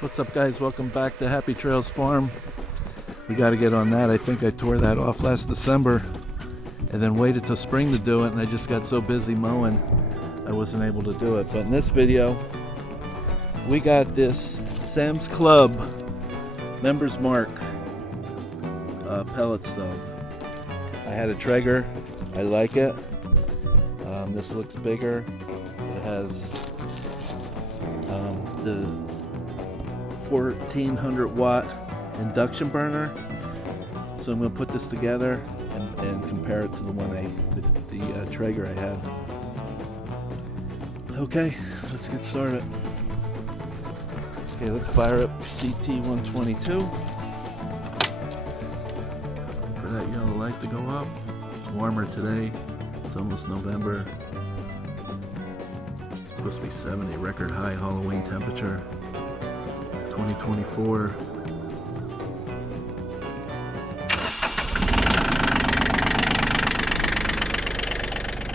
What's up, guys? Welcome back to Happy Trails Farm. We got to get on that. I think I tore that off last December and then waited till spring to do it, and I just got so busy mowing I wasn't able to do it. But in this video we got this Sam's Club Members Mark pellet stove. I had a Traeger. I like it. This looks bigger. It has the 1400 watt induction burner. So I'm going to put this together and compare it to the one the Traeger I had. Okay, let's get started. Okay, let's fire up CT122. For that yellow light to go off. It's warmer today. It's almost November. It's supposed to be 70, record high Halloween temperature. 2024.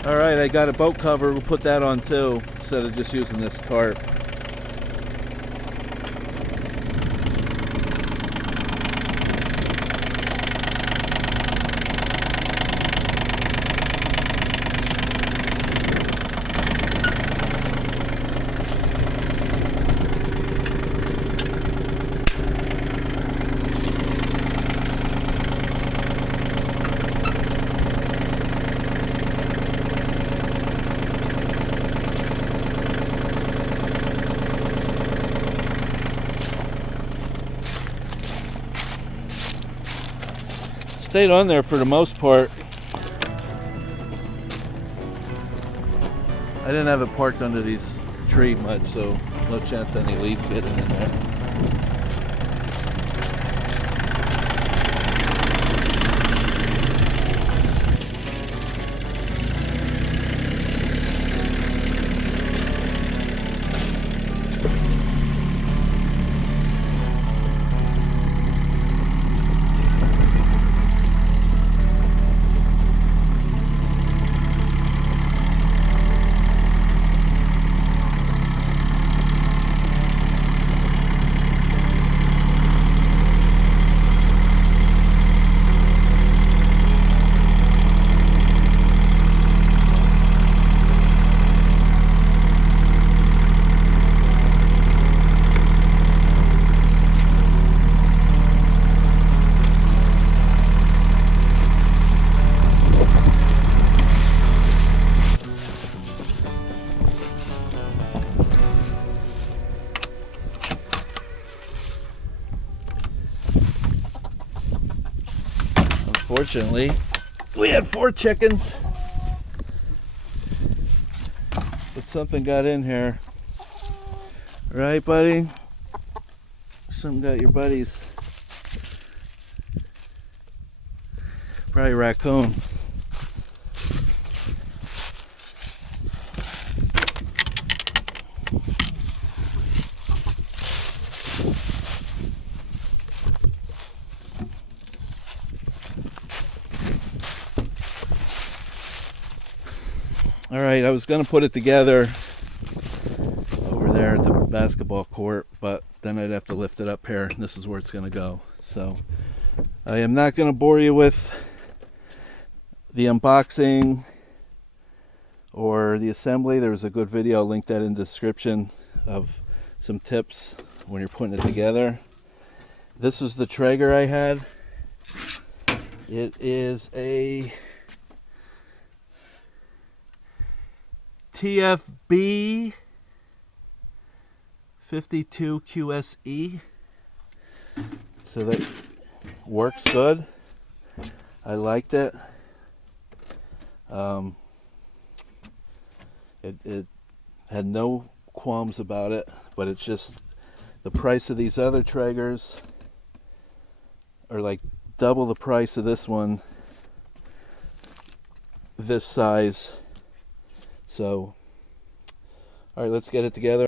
All right, I got a boat cover. We'll put that on too, instead of just using this tarp. Stayed on there for the most part. I didn't have it parked under these trees much, so no chance any leaves getting in there. Unfortunately, we had 4 chickens, but something got in here. Right, buddy? Something got your buddies. Probably a raccoon. All right, I was going to put it together over there at the basketball court, but then I'd have to lift it up here. This is where it's going to go. So I am not going to bore you with the unboxing or the assembly. There's a good video, I'll link that in the description, of some tips when you're putting it together. This is the Traeger I had. It is a TFB 52 QSE, so that works good. I liked it. It had no qualms about it, but it's just the price of these other Traegers are like double the price of this one, this size. So, all right, let's get it together.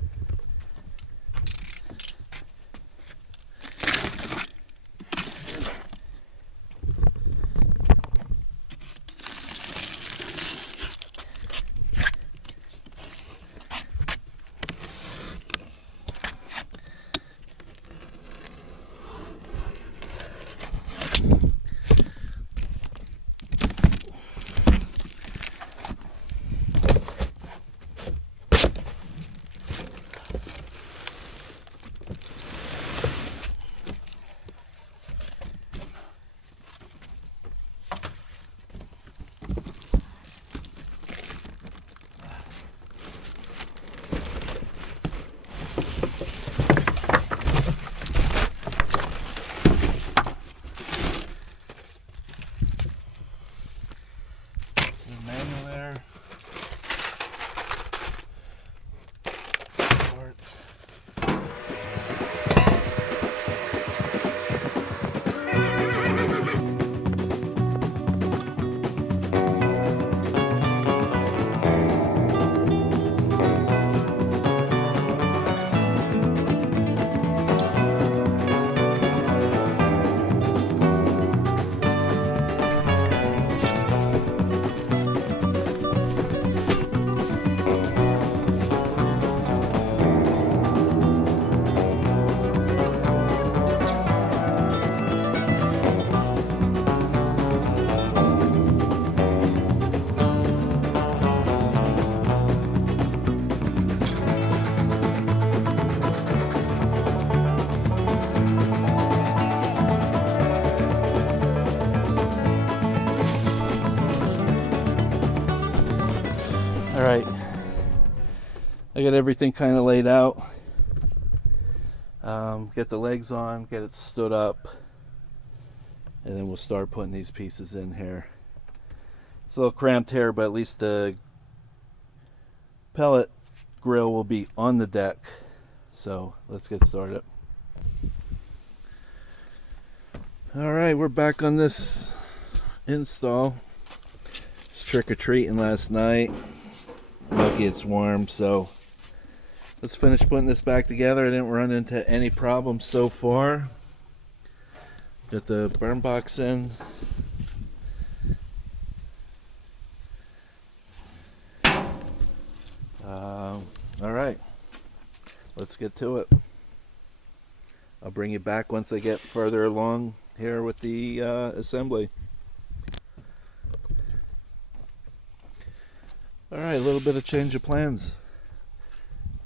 Manual there. Parts. All right, I got everything kind of laid out. Get the legs on, get it stood up, and then we'll start putting these pieces in here. It's a little cramped here, but at least the pellet grill will be on the deck. So let's get started. All right, we're back on this install. Just trick-or-treating last night. Lucky it's warm, so let's finish putting this back together. I didn't run into any problems so far. Got the burn box in. All right, let's get to it. I'll bring you back once I get further along here with the assembly. All right, a little bit of change of plans.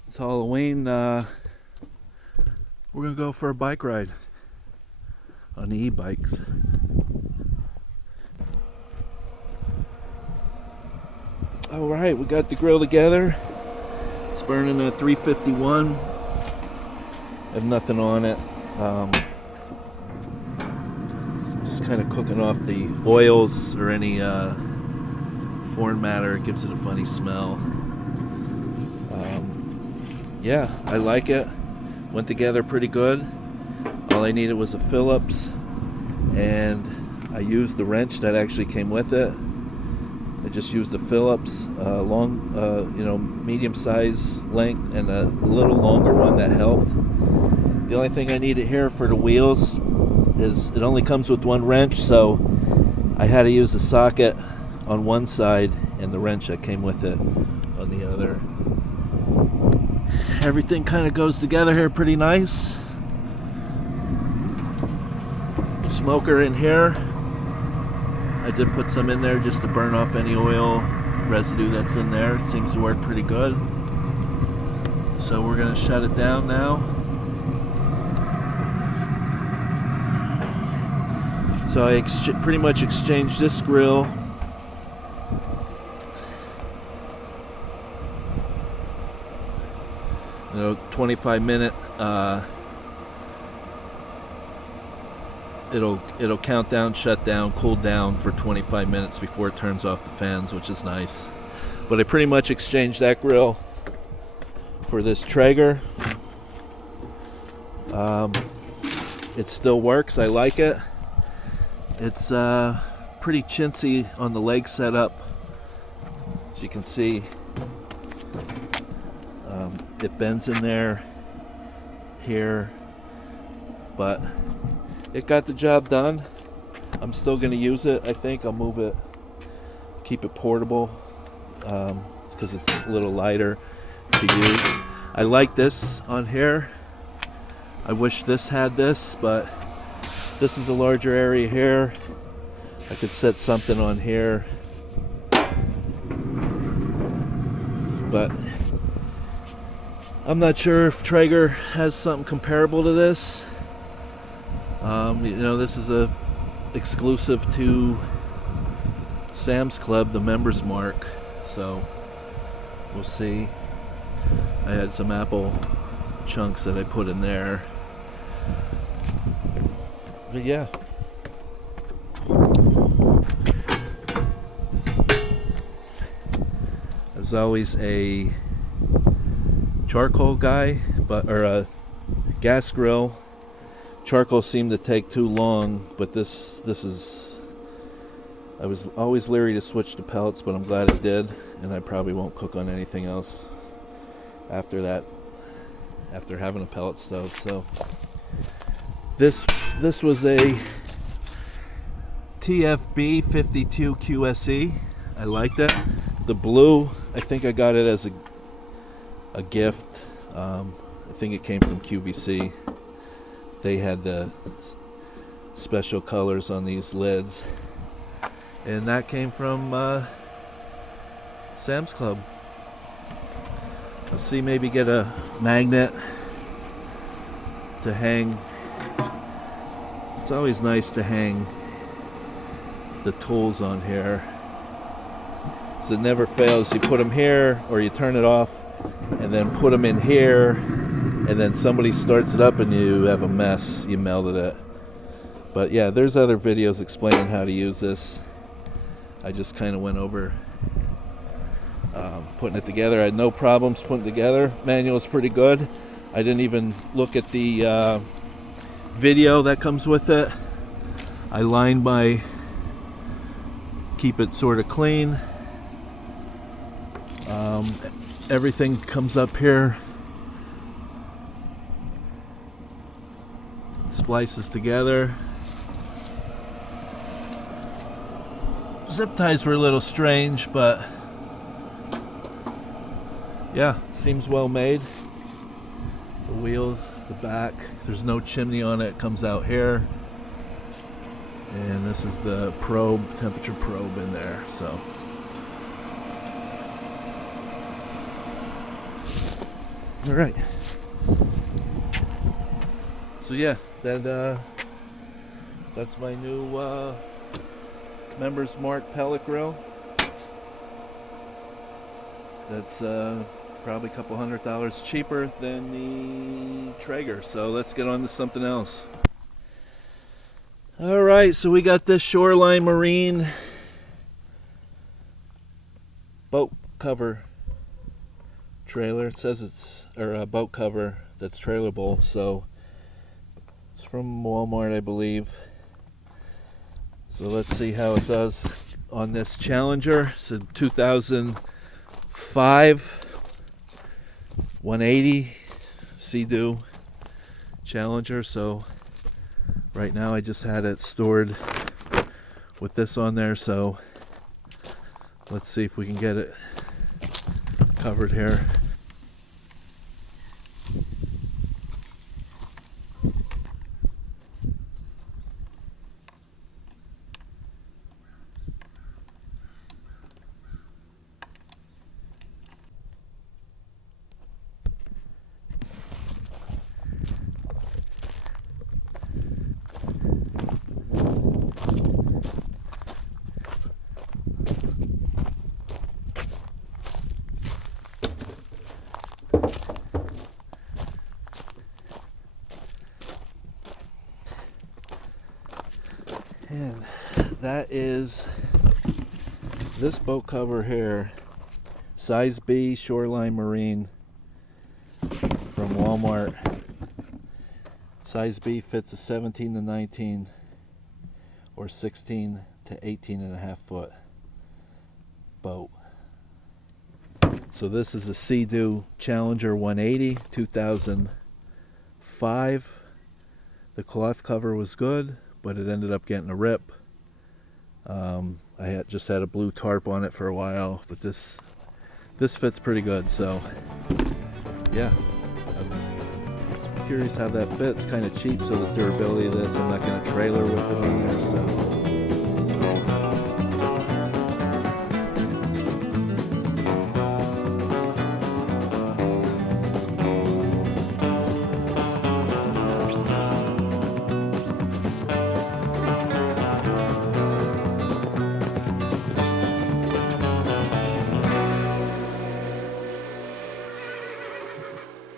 It's Halloween. We're gonna go for a bike ride on the e-bikes. All right, we got the grill together. It's burning a 351. I have nothing on it. Just kind of cooking off the oils or any foreign matter. It gives it a funny smell. Yeah, I like it. Went together pretty good. All I needed was a Phillips, and I used the wrench that actually came with it. I just used the Phillips, long, medium size length, and a little longer one that helped. The only thing I needed here for the wheels is it only comes with one wrench, so I had to use the socket on one side and the wrench that came with it on the other. Everything kind of goes together here pretty nice. Smoker in here. I did put some in there just to burn off any oil residue that's in there. It seems to work pretty good. So we're going to shut it down now. So I pretty much exchanged this grill you know, 25-minute. It'll count down, shut down, cool down for 25 minutes before it turns off the fans, which is nice. But I pretty much exchanged that grill for this Traeger. It still works. I like it. It's pretty chintzy on the leg setup, as you can see. It bends in there here, but it got the job done. I'm still going to use it. I think I'll move it, keep it portable, because it's a little lighter to use. I like this on here. I wish this had this, but this is a larger area here. I could set something on here, but I'm not sure if Traeger has something comparable to this. This is a exclusive to Sam's Club, the members mark. So we'll see. I had some apple chunks that I put in there. But yeah. I was always a charcoal guy, or a gas grill. Charcoal seemed to take too long, but this is, I was always leery to switch to pellets, but I'm glad it did, and I probably won't cook on anything else after that, after having a pellet stove. So this was a TFB 52 QSE. I liked it. The blue, I think I got it as a gift. I think it came from QVC. They had the special colors on these lids, and that came from Sam's Club. Let's see, maybe get a magnet to hang. It's always nice to hang the tools on here, so it never fails. You put them here, or you turn it off and then put them in here, and then somebody starts it up and you have a mess. You melted it. But yeah, there's other videos explaining how to use this. I just kind of went over putting it together. I had no problems putting it together. Manual's pretty good. I didn't even look at the video that comes with it. I line by, keep it sort of clean. Everything comes up here, splices together. Zip ties were a little strange, but yeah, seems well made. The wheels, the back, there's no chimney on it, it comes out here. And this is the probe, temperature probe in there, so. All right. So yeah, that's my new Members Mark pellet grill. That's probably a couple $100 cheaper than the Traeger. So let's get on to something else. All right, so we got this Shoreline Marine boat cover trailer. It says it's, or a boat cover that's trailerable, so it's from Walmart, I believe. So let's see how it does on this Challenger. It's a 2005 180 Sea-Doo Challenger. So right now I just had it stored with this on there, so let's see if we can get it covered here. And that is this boat cover here, size B Shoreline Marine from Walmart. Size B fits a 17 to 19 or 16 to 18 and a half foot boat. So this is a Sea-Doo Challenger 180 2005. The cloth cover was good, but it ended up getting a rip. I just had a blue tarp on it for a while, but this fits pretty good. So yeah, I'm curious how that fits. Kind of cheap, so the durability of this, I'm not going to trailer with it on there. So